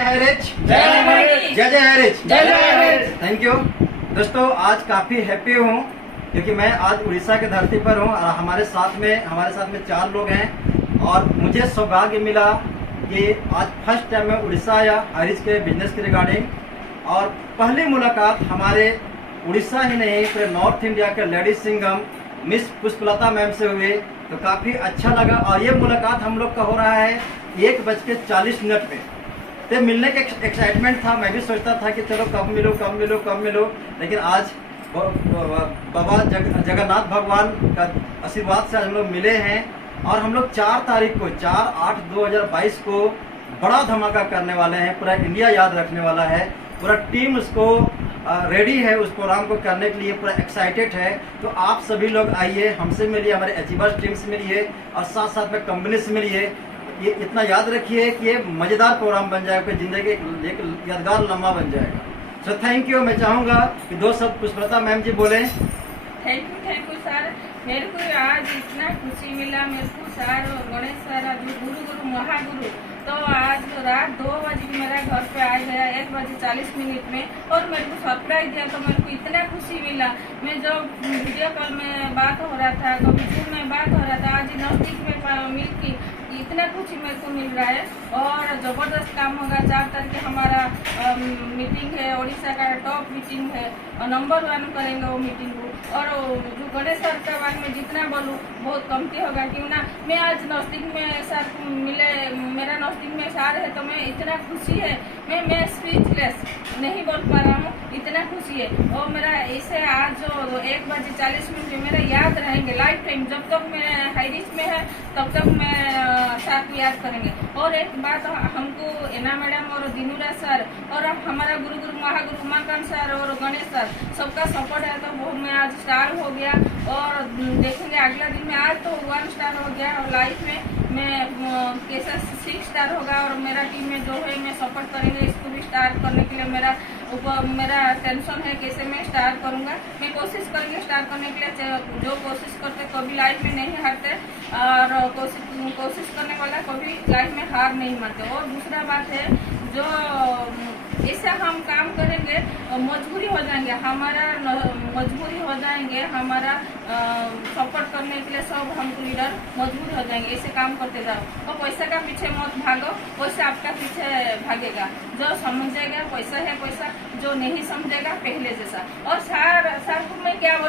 हैरिज, जय जय हैरिज, हैरिज। Thank you दोस्तों। आज काफी हैप्पी हूँ क्योंकि मैं आज उड़ीसा के धरती पर हूँ और हमारे साथ में 4 लोग हैं और मुझे सौभाग्य मिला कि आज फर्स्ट टाइम मैं उड़ीसा आया हैरिज के बिजनेस के रिगार्डिंग। और पहली मुलाकात हमारे उड़ीसा ही नहीं पूरे नॉर्थ इंडिया के ladies Singham miss Pushpalata ma'am से हुए तो काफ़ी अच्छा लगा। और ये मुलाकात हम लोग का हो रहा है 1:40 पे। तो मिलने का एक्साइटमेंट था, मैं भी सोचता था कि चलो कब मिलो, लेकिन आज बाबा जगन्नाथ भगवान का आशीर्वाद से हम लोग मिले हैं। और हम लोग 4 तारीख को 4/8/2022 को बड़ा धमाका करने वाले हैं। पूरा इंडिया याद रखने वाला है, पूरा टीम उसको रेडी है उस प्रोग्राम को करने के लिए, पूरा एक्साइटेड है। तो आप सभी लोग आइए, हमसे मिलिए, हमारे अचीवर्स टीम से मिलिए और साथ साथ में कंपनी से मिलिए। ये इतना याद रखिए कि ये मज़ेदार प्रोग्राम बन जाएगा, जिंदगी एक यादगार लम्हा बन जाएगा। So thank you. मैं चाहूँगा कि 2 शब्द पुष्पलता मैम जी बोलें। Thank you sir. मेरे को आज इतना खुशी मिला, मेरे को सर गणेश सर गुरु महागुरु तो आज रात 2 बजे मेरा घर पे आ गया 1:40 में और मेरे को सरप्राइज दिया। तो मेरे को इतना खुशी मिला। मैं जब वीडियो कॉल में बात हो रहा था, कभी जूम में बात हो रहा था, आज नजदीक में मिल के इतना खुशी मेरे को मिल रहा है। और जबरदस्त काम होगा। 4 तारीख हमारा मीटिंग है, उड़ीसा का टॉप मीटिंग है और नंबर 1 करेंगे वो मीटिंग को। और जो गणेश सर के बारे में जितना बोलूँ बहुत कमती होगा, क्यों ना मैं आज नजदीक में सर मिले, मेरा नजदीक में सर है तो मैं इतना खुशी है, मैं स्पीचलेस नहीं बोल पा रहा हूँ, इतना खुशी है। और मेरा इसे आज जो 1:40 मेरा याद रहेंगे लाइफ टाइम। जब तक मैं हैरिज में है तब तक मैं सर को याद करेंगे। और एक बात, हमको एना मैडम और दिनुरा सर और हमारा गुरु महागुरु उमाकांत सर और गणेश सर सबका सपोर्ट है तो वो मैं आज स्टार हो गया। और देखेंगे अगला दिन में, आज तो 1 स्टार हो गया और लाइफ में मैं कैसे 6 स्टार होगा। और मेरा टीम में जो है मैं सपोर्ट करेंगे इसको भी स्टार करने के लिए। मेरा टेंशन है कैसे मैं स्टार करूंगा। मैं कोशिश करेंगे स्टार करने के लिए। जो कोशिश करते कभी लाइफ में नहीं हारते और कोशिश करने वाला कभी लाइफ में हार नहीं मानते। और दूसरा बात है, जो इससे हम काम करेंगे मजबूरी हो जाएंगे, हमारा सपोर्ट करने के लिए सब हमको लीडर मजबूर हो जाएंगे। ऐसे काम करते जाओ और पैसा का पीछे मत भागो, पैसा आपका पीछे भागेगा। जो समझेगा पैसा है पैसा, जो नहीं समझेगा पहले जैसा। और सर को मैं क्या बोलूं,